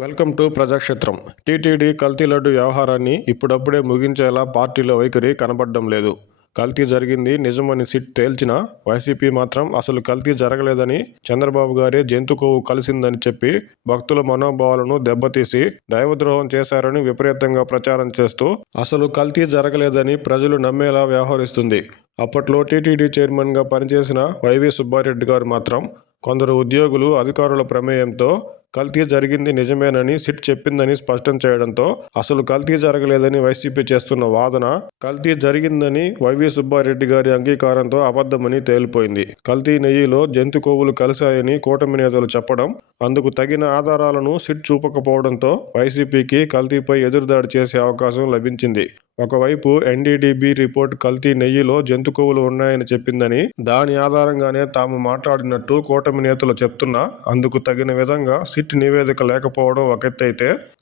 Welcome to ప్రజాక్షేత్రం. TTD కల్తీ లడ్డు వ్యవహారాన్ని ఇప్పుడప్పుడే ముగించేలా పార్టీలో వైఖరి కనబడడం లేదు. కల్తీ జరిగింది నిజమని సిట్ తేల్చిన వైసీపీ మాత్రం అసలు కల్తీ జరగలేదని చంద్రబాబు గారే జంతు కొవ్వు కలిసిందని చెప్పి భక్తుల మనోభావాలను దెబ్బతీసి దైవద్రోహం చేశారని విపరీతంగా ప్రచారం చేస్తూ అసలు కల్తీ జరగలేదని ప్రజలు నమ్మేలా వ్యవహరిస్తుంది. అప్పట్లో టీటీడీ చైర్మన్గా పనిచేసిన వైవి సుబ్బారెడ్డి గారు మాత్రం కొందరు ఉద్యోగులు అధికారుల ప్రమేయంతో కల్తీ జరిగింది నిజమేనని సిట్ చెప్పిందని స్పష్టం చేయడంతో అసలు కల్తీ జరగలేదని వైసీపీ చేస్తున్న వాదన కల్తీ జరిగిందని వైవి సుబ్బారెడ్డి గారి అంగీకారంతో అబద్ధమని తేలిపోయింది. కల్తీ నెయ్యిలో జంతు కొవ్వులు కలిశాయని కూటమి నేతలు చెప్పడం అందుకు తగిన ఆధారాలను సిట్ చూపకపోవడంతో వైసీపీకి కల్తీపై ఎదురుదాడి చేసే అవకాశం లభించింది. ఒకవైపు ఎన్డీడీబీ రిపోర్ట్ కల్తీ నెయ్యిలో జంతు కొవ్వులు ఉన్నాయని చెప్పిందని దాని ఆధారంగానే తాము మాట్లాడినట్టు కూటమి నేతలు చెప్తున్నా అందుకు తగిన విధంగా సిట్ సిట్ నివేదిక లేకపోవడం ఒక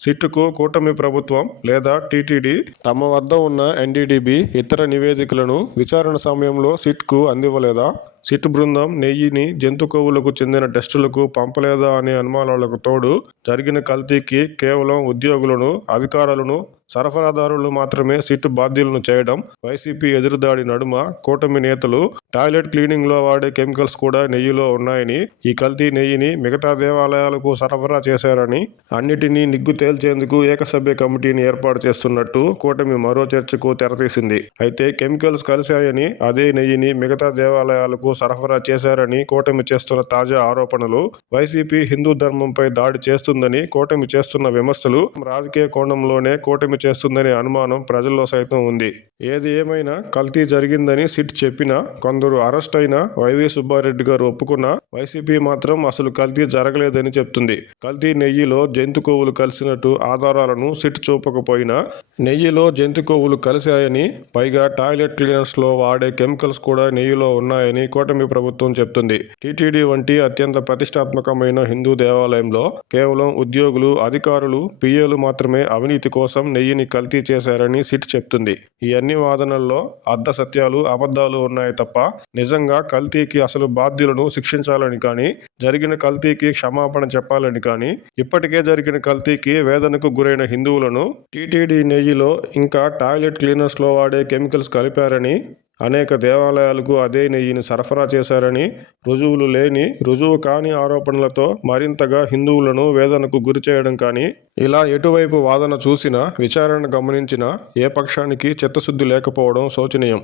సిట్కు కూటమి ప్రభుత్వం లేదా టీటీడీ తమ వద్ద ఉన్న ఎన్డీడీబీ ఇతర నివేదికలను విచారణ సమయంలో సిట్కు అందివ్వలేదా? సిట్ బృందం నెయ్యిని జంతు కొవ్వులకు చెందిన టెస్టులకు పంపలేదా అనే అనుమానాలకు తోడు జరిగిన కల్తీకి కేవలం ఉద్యోగులను అధికారులను సరఫరాదారులు మాత్రమే సిట్ బాధ్యులను చేయడం వైసీపీ ఎదురుదాడి నడుమ కూటమి నేతలు టాయిలెట్ క్లీనింగ్లో వాడే కెమికల్స్ కూడా నెయ్యిలో ఉన్నాయని ఈ కల్తీ నెయ్యిని మిగతా దేవాలయాలకు సరఫరా చేశారని అన్నిటినీ నిగ్గు తేల్చేందుకు ఏకసభ్య కమిటీని ఏర్పాటు చేస్తున్నట్టు కూటమి మరో చర్చకు తెరతీసింది. అయితే కెమికల్స్ కలిశాయని అదే నెయ్యిని మిగతా దేవాలయాలకు సరఫరా చేశారని కూటమి చేస్తున్న తాజా ఆరోపణలు వైసీపీ హిందూ ధర్మంపై దాడి చేస్తుందని కూటమి చేస్తున్న విమర్శలు రాజకీయ కోణంలోనే కూటమి చేస్తుందనే అనుమానం ప్రజల్లో సైతం ఉంది. ఏది ఏమైనా కల్తీ జరిగిందని సిట్ చెప్పినా కొందరు అరెస్ట్ అయిన వైవి సుబ్బారెడ్డి గారు ఒప్పుకున్నా వైసీపీ మాత్రం అసలు కల్తీ జరగలేదని చెప్తుంది. కల్తీ నెయ్యిలో జంతు కొవ్వులు కలిసినట్టు ఆధారాలను సిట్ చూపకపోయినా నెయ్యిలో జంతు కొవ్వులు కలిశాయని పైగా టాయిలెట్ క్లీనర్స్లో వాడే కెమికల్స్ కూడా నెయ్యిలో ఉన్నాయని కూటమి ప్రభుత్వం చెప్తుంది. టీటీడీ వంటి అత్యంత ప్రతిష్టాత్మకమైన హిందూ దేవాలయంలో కేవలం ఉద్యోగులు అధికారులు పిఏలు మాత్రమే అవినీతి కోసం నెయ్యిని కల్తీ చేశారని సిట్ చెప్తుంది. ఈ అన్ని వాదనల్లో అర్ధ సత్యాలు అబద్ధాలు ఉన్నాయి తప్ప నిజంగా కల్తీకి అసలు బాధ్యులను శిక్షించాలని కానీ జరిగిన కల్తీకి క్షమాపణ చెప్పాలని కానీ ఇప్పటికే జరిగిన కల్తీకి వేదనకు గురైన హిందువులను టీటీడీ నెయ్యిలో ఇంకా టాయిలెట్ క్లీనర్స్లో వాడే కెమికల్స్ కలిపారని అనేక దేవాలయాలకు అదే నెయ్యిని సరఫరా చేశారని రుజువులు లేని రుజువు కాని ఆరోపణలతో మరింతగా హిందువులను వేదనకు గురి చేయడం కానీ ఇలా ఎటువైపు వాదన చూసినా విచారణ గమనించినా ఏ పక్షానికి చిత్తశుద్ధి లేకపోవడం శోచనీయం.